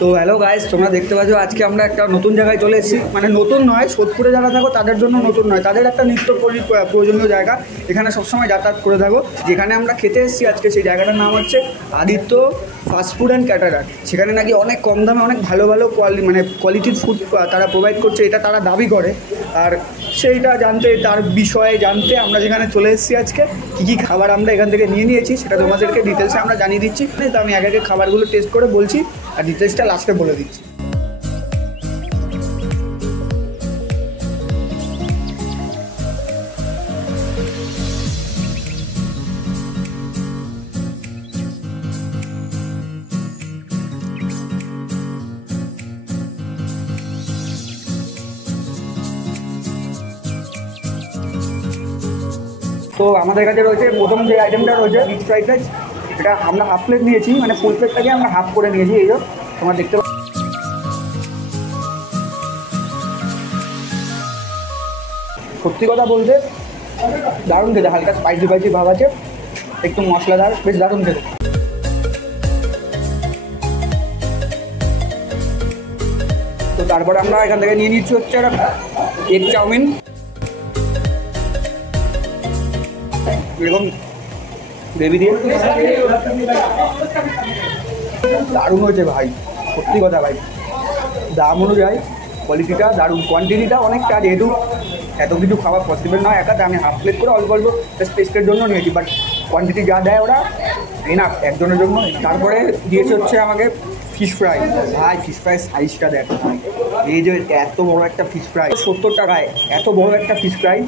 তো hello guys, তোমরা দেখতে পাচ্ছ আজকে আমরা একটা নতুন জায়গায় চলে এসেছি। মানে নতুন নয়, সোদপুরে যারা থাকো তাদের জন্য নতুন নয়, তাদের একটা নিত্য প্রয়োজনীয় জায়গা। এখানে সবসময় যাতায়াত করে থাকো। যেখানে আমরা খেতে এসেছি আজকে, সেই জায়গাটার নাম হচ্ছে আদিত্য ফাস্টফুড অ্যান্ড ক্যাটারার। সেখানে নাকি অনেক কম দামে অনেক ভালো ভালো কোয়ালিটির ফুড তারা প্রোভাইড করছে, এটা তারা দাবি করে। আর সেইটা জানতে, তার বিষয়ে জানতে আমরা যেখানে চলে এসেছি আজকে, কী কী খাবার আমরা এখান থেকে নিয়ে নিয়েছি সেটা তোমাদেরকে ডিটেলসে আমরা জানিয়ে দিচ্ছি। তো আমি আগে খাবারগুলো টেস্ট করে বলছি আর ডিটেলসটা লাস্টে বলে দিচ্ছি। তো আমাদের কাছে রয়েছে প্রথম যে আইটেমটা রয়েছে মিক্স ফ্রাইড রাইস। এটা আমরা হাফ প্লেট নিয়েছি, মানে ফুল প্লেটটাকে আমরা হাফ করে নিয়েছি। এই যে তোমরা দেখতে পাচ্ছ, সত্যি কথা বলতে দারুণ খেতে, হালকা স্পাইসি ভাব আছে, একটু মশলাদার, বেশ দারুণ খেতে। তো তারপরে আমরা এখান থেকে নিয়ে নিচ্ছি হচ্ছে একটা এগ চাউমিন। এরকম গ্রেভি দিয়ে দারুণ হয়েছে ভাই, সত্যি কথা ভাই। দাম অনুযায়ী কোয়ালিটিটা দারুণ, কোয়ান্টিটিটা অনেকটা, যেহেতু এত কিছু খাওয়া পসিবল নয় একাতে, আমি হাফ প্লেট করে অল্প অল্প টেস্টের জন্য নিয়েছি, বাট কোয়ান্টিটি যা দেয় ওরা এনাফ একজনের জন্য। তারপরে দিয়েছে হচ্ছে আমাকে ফিশ ফ্রাই। ভাই ফিশ ফ্রাই সাইজটা দেখ, এই যে এত বড় একটা ফিশ ফ্রাই, 70 টাকায় এত বড় একটা ফিশ ফ্রাই।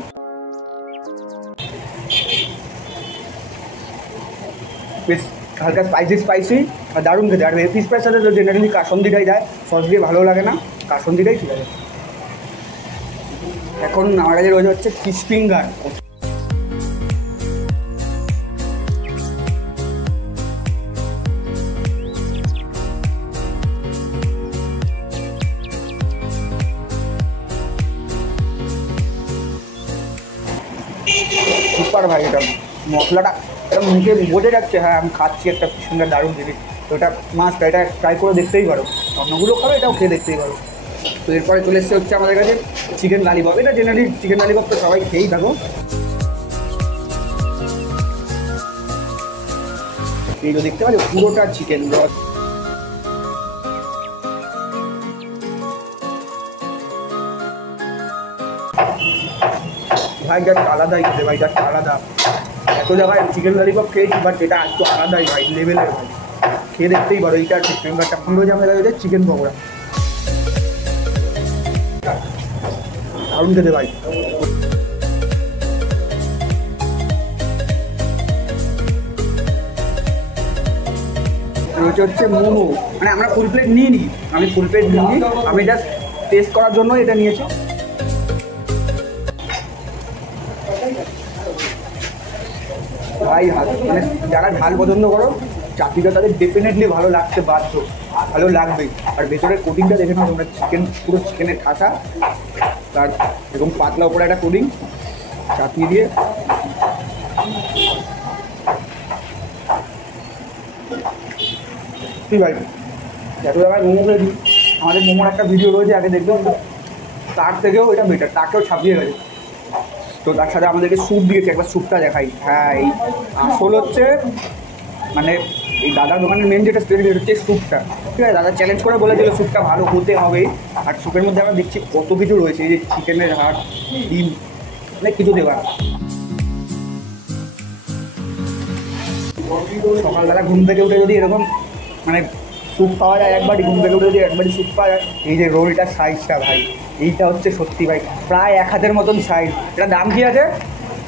বেশ হালকা স্পাইসি আর দারুণ খেতে। আর ফিশ ফ্রাইয়ের সাথে তো জেনারেলি কাসন্দিটাই দেয়, সস দিয়ে ভালো লাগে না, কাসন্দিটাই ঠিক আছে। এখন আমার কাছে রয়েছে হচ্ছে ফিশ ফিঙ্গার। সুপার ভাই, এটা মশলাটা এটা মুখে বোঝা যাচ্ছে, হ্যাঁ আমি খাচ্ছি একটা ফিশ ফিঙ্গার, দারুণ জিনিস। তো এটা মাস্ট, এটা ট্রাই করে দেখতেই পারো, অন্যগুলো খাবে এটাও খেয়ে দেখতেই পারো। তো এরপরে চলে এসছে হচ্ছে আমাদের কাছে চিকেন লালিপপ। এটা জেনারেলি চিকেন লালিপপ তো সবাই খেয়েই থাকো। এই যে দেখতে পাচ্ছ পুরোটা চিকেন রস, ভাই জাস্ট আলাদাই খেতে ভাই, জাস্ট আলাদা। এত জায়গায় চিকেন ললিপপ খেয়েছি, বাট এটা একটু আলাদাই ভাই, লেভেলের ভাই, খেয়ে দেখতেই পারো। এইটা ঠিক ফিঙ্গারটা পুরো জামেলা হয়েছে চিকেন পকোড়া, দারুণ খেতে ভাই। হচ্ছে মোমো, মানে আমরা ফুল প্লেট নিইনি, আমি ফুল প্লেট নিইনি, আমি জাস্ট টেস্ট করার জন্য এটা নিয়েছি। ভাই মানে যারা ঝাল পছন্দ করো, চাটনিটা তাদের ডেফিনেটলি ভালো লাগতে বাধ্য, ভালো লাগবেই। আর ভেতরের কোটিংটা দেখে নাও তোমরা, চিকেন পুরো চিকেনের ঠাসা, তার এরকম পাতলা উপরে একটা কোটিং চাটনি দিয়ে। ঠিক ভাই, এত জায়গায় মোমো খেয়েছি, আমাদের মোমোর একটা ভিডিও রয়েছে আগে দেখবেন, তার থেকেও এটা বেটার, তাকেও ছাপিয়ে গেছে। তো তার সাথে আমাদেরকে স্যুপ দিয়েছে, একবার স্যুপটা দেখাই। হ্যাঁ, এই আসল হচ্ছে মানে এই দাদার দোকানের মেন যেটা স্পেশালিটি হচ্ছে স্যুপটা। ঠিক আছে, দাদা চ্যালেঞ্জ করে বলেছিল স্যুপটা ভালো হতে হবে। আর স্যুপের মধ্যে আমরা দেখছি কত কিছু রয়েছে, এই যে চিকেনের হাড়, ডিম, অনেক কিছু দেওয়া। সকালবেলা ঘুম থেকে উঠে যদি এরকম মানে স্যুপ পাওয়া যায় একবারই, ঘুম থেকে উঠে যদি একবারই স্যুপ পাওয়া যায়। এই যে রোলটার সাইজটা ভাই, এইটা হচ্ছে সত্যি ভাই প্রায় 1 হাতের মতন সাইজ। এটা দাম কি আছে?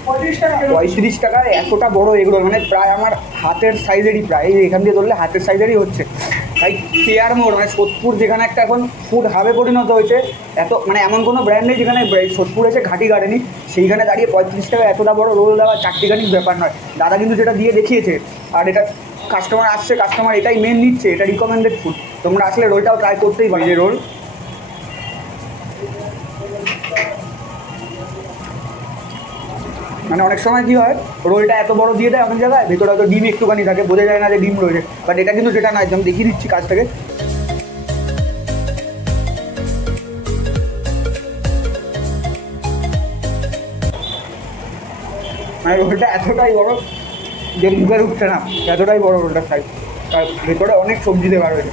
35 টাকা। এতটা বড় এগুলো, মানে প্রায় আমার হাতের সাইজেরই, প্রায় এখান দিয়ে ধরলে হাতের সাইজেরই হচ্ছে ভাই। কেয়ার মোড় মানে সোদপুর, যেখানে একটা এখন ফুড হাবে পরিণত হয়েছে, এত মানে এমন কোনো ব্র্যান্ড নেই যেখানে সোদপুর এসে ঘাটি গাড়েনি, সেইখানে দাঁড়িয়ে 35 টাকা এতটা বড় রোল দেওয়া চারটিখানি ব্যাপার নয়। দাদা কিন্তু সেটা দিয়ে দেখিয়েছে, আর এটা কাস্টমার আসছে, কাস্টমার এটাই মেন নিচ্ছে, এটা রিকমেন্ডেড ফুড। তোমরা আসলে রোলটাও ট্রাই করতেই পারো। যে রোল মানে অনেক সময় কী হয়, রোলটা এত বড় দিয়ে দেয় অনেক জায়গায়, ভেতরে হয়তো ডিম একটুখানি থাকে, বোঝা যায় না যে ডিম রয়েছে, বাট এটা কিন্তু সেটা নয়, একদম দেখিয়ে দিচ্ছি কাছ থেকে। মানে রোলটা এতটাই বড় যে মুখে উঠছে না, এতটাই বড় রোলটার সাইজ। আর ভেতরে অনেক সবজি দেওয়া রয়েছে।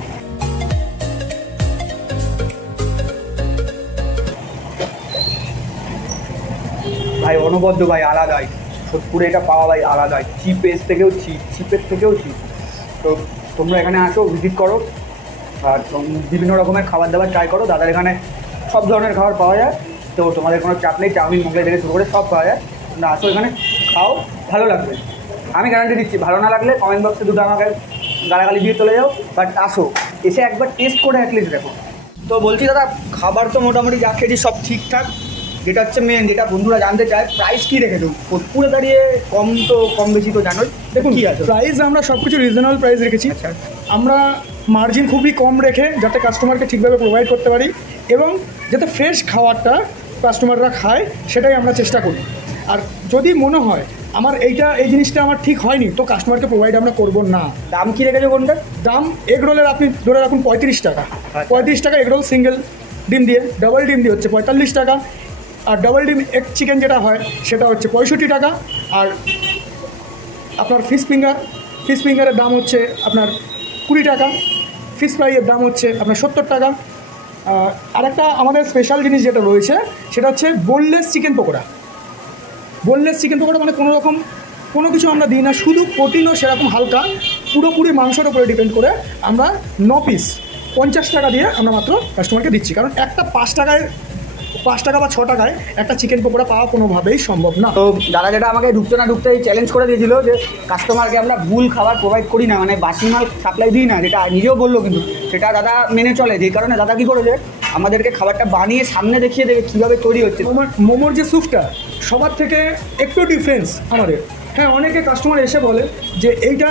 ভাই অনবদ্য ভাই, আলাদাই সোদপুরে এটা পাওয়া ভাই, আলাদাই চিপের থেকেও চিপ। তো তোমরা এখানে আসো, ভিজিট করো, আর বিভিন্ন রকমের খাবার দাবার ট্রাই করো। দাদার এখানে সব ধরনের খাবার পাওয়া যায়, তো তোমাদের কোনো চাপ নেই, চাউমিন মোগলাই থেকে শুরু করে সব পাওয়া যায়। তোমরা আসো এখানে, খাও, ভালো লাগবে। আমি গ্যারান্টি দিচ্ছি, ভালো না লাগলে কমেন্ট বক্সে দুটো আমাকে গালাগালি দিয়ে চলে যাও, বাট আসো, এসে একবার টেস্ট করে অ্যাটলিস্ট দেখো। তো বলছি দাদা, খাবার তো মোটামুটি যা খেয়েছি সব ঠিকঠাক, যেটা হচ্ছে মেন, যেটা বন্ধুরা জানতে চায়, প্রাইস কী রেখে দেবো সোদপুরে দাঁড়িয়ে? কম বেশি তো জানোই। দেখুন কী আছে প্রাইস, আমরা সব কিছু রিজনেবল প্রাইস রেখেছি। আচ্ছা, আমরা মার্জিন খুবই কম রেখে যাতে কাস্টমারকে ঠিকভাবে প্রোভাইড করতে পারি এবং যাতে ফ্রেশ খাবারটা কাস্টমাররা খায়, সেটাই আমরা চেষ্টা করি। আর যদি মনে হয় আমার এই জিনিসটা আমার ঠিক হয়নি, তো কাস্টমারকে প্রোভাইড আমরা করবো না। দাম কী রেখেছো কোনটার? দাম এগ রোলের আপনি ধরে রাখুন 35 টাকা। 35 টাকা এগ রোল সিঙ্গেল ডিম দিয়ে, ডাবল ডিম দিয়ে হচ্ছে 45 টাকা, আর ডাবল ডিম এগ চিকেন যেটা হয় সেটা হচ্ছে 65 টাকা। আর আপনার ফিশ ফিঙ্গারের দাম হচ্ছে আপনার 20 টাকা, ফিশ ফ্রাইয়ের দাম হচ্ছে আপনার 70 টাকা। আর একটা আমাদের স্পেশাল জিনিস যেটা রয়েছে সেটা হচ্ছে boneless chicken pakora. Boneless chicken pakora মানে কোনো কিছু আমরা দিই না, শুধু প্রোটিনও সেরকম হালকা, পুরোপুরি মাংসের উপরে ডিপেন্ড করে আমরা 9 পিস 50 টাকা দিয়ে আমরা মাত্র কাস্টমারকে দিচ্ছি। কারণ একটা 5 টাকা বা 6 টাকায় একটা চিকেন পকোড়া পাওয়া কোনোভাবেই সম্ভব না। তো দাদা যেটা আমাকে ঢুকতেই চ্যালেঞ্জ করে দিয়েছিল যে কাস্টমারকে আমরা ভুল খাবার প্রোভাইড করি না, মানে বাসি মাল সাপ্লাই দিই না, যেটা নিজেও বললো, কিন্তু সেটা দাদা মেনে চলে। যে কারণে দাদা কী করেছে, আমাদেরকে খাবারটা বানিয়ে সামনে দেখিয়ে দেবে কীভাবে তৈরি হচ্ছে। মোমোর যে স্যুপটা সবার থেকে একটু ডিফারেন্স আমাদের। হ্যাঁ, অনেকে কাস্টমার এসে বলে যে এইটা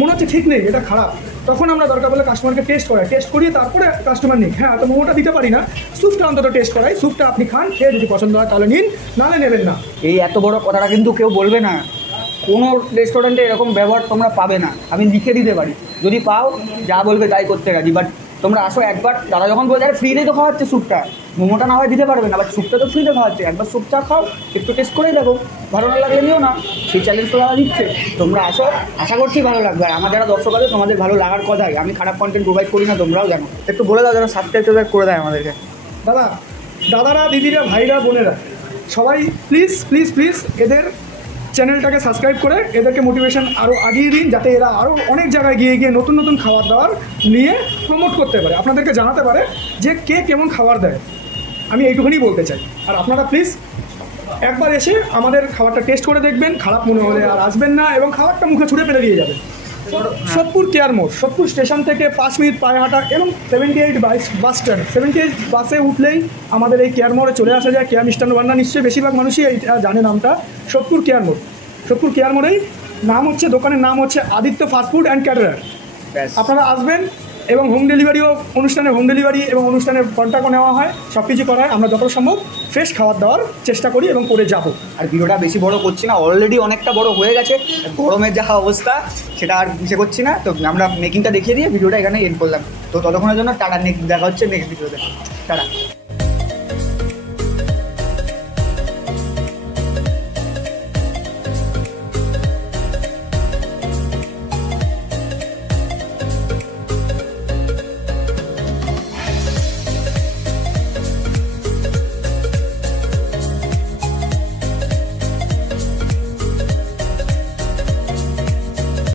মনে হচ্ছে ঠিক নেই, এটা খারাপ, তখন আমরা দরকার বলে কাস্টমারকে টেস্ট করিয়ে তারপরে কাস্টমার নিই। হ্যাঁ, তো মোমোটা দিতে পারি না, স্যুপটা অন্তত টেস্ট করাই, স্যুপটা আপনি খান, খেয়ে যদি পছন্দ হয় তাহলে নিন, নাহলে নেবেন না। এই এত বড় কথাটা কিন্তু কেউ বলবে না, কোনো রেস্টুরেন্টে এরকম ব্যবহার তোমরা পাবে না, আমি লিখে দিতে পারি। যদি পাও, যা বলবে তাই করতে রাজি। বাট তোমরা আসো একবার, দাদা যখন বলে যায় ফ্রিতেই তো খাওয়াচ্ছে স্যুপটা, মোমোটা না হয় দিতে পারবে না, বাট স্যুপটা তো ফ্রিতে খাওয়াচ্ছে, একবার স্যুপটা খাও, একটু টেস্ট করে দেখো, ভালো না লাগলে নিও না, সেই চ্যালেঞ্জ তো দাদা দিচ্ছে। তোমরা আসো, আশা করছি ভালো লাগবে। আর আমার যারা দর্শক আছে তোমাদের ভালো লাগার কথাই, আমি খারাপ কন্টেন্ট প্রোভাইড করি না, তোমরাও জানো। একটু বলে দাও যারা সাবস্ক্রাইব করে দেয় আমাদেরকে। দাদারা, দিদিরা, ভাইরা, বোনেরা, সবাই প্লিজ প্লিজ প্লিজ এদের চ্যানেলটাকে সাবস্ক্রাইব করে এদেরকে মোটিভেশন আরও আগিয়ে দিন, যাতে এরা আরও অনেক জায়গায় গিয়ে নতুন নতুন খাবার দাবার নিয়ে প্রমোট করতে পারে, আপনাদেরকে জানাতে পারে যে কে কেমন খাবার দেয়। আমি এইটুকুনি বলতে চাই। আর আপনারা প্লিজ একবার এসে আমাদের খাবারটা টেস্ট করে দেখবেন, খারাপ মনে হলে আর আসবেন না এবং খাবারটা মুখে ছুঁড়ে ফেলে দিয়ে যাবেন। সোদপুর কেয়ার মোড়, সোদপুর স্টেশন থেকে 5 মিনিট পায়ে হাঁটা এবং 78 বাস স্ট্যান্ড, 78 বাসে উঠলেই আমাদের এই কেয়ার মোড়ে চলে আসা যায়। কেয়া মিষ্টান্ন ভান্ডার, নিশ্চয়ই বেশিরভাগ মানুষই এইটা জানে নামটা, সোদপুর কেয়ার মোড়। সোদপুর কেয়ার মোড়েই নাম হচ্ছে, দোকানের নাম হচ্ছে আদিত্য ফাস্টফুড অ্যান্ড ক্যাটারার। আপনারা আসবেন এবং হোম ডেলিভারিও, অনুষ্ঠানের হোম ডেলিভারি এবং অনুষ্ঠানের কন্ট্যাক্টও নেওয়া হয়, সব কিছু করা হয়। আমরা যত সম্ভব ফ্রেশ খাবার দাবার চেষ্টা করি এবং করে যাবো। আর ভিডিওটা বেশি বড় করছি না, অলরেডি অনেকটা বড় হয়ে গেছে, গরমের যা অবস্থা সেটা আর ইসে করছি না। তো আমরা মেকিংটা দেখিয়ে দিয়ে ভিডিওটা এখানে এন্ড করলাম। তো ততক্ষণের জন্য টাটা, দেখা হচ্ছে নেক্সট ভিডিওতে, টাটা।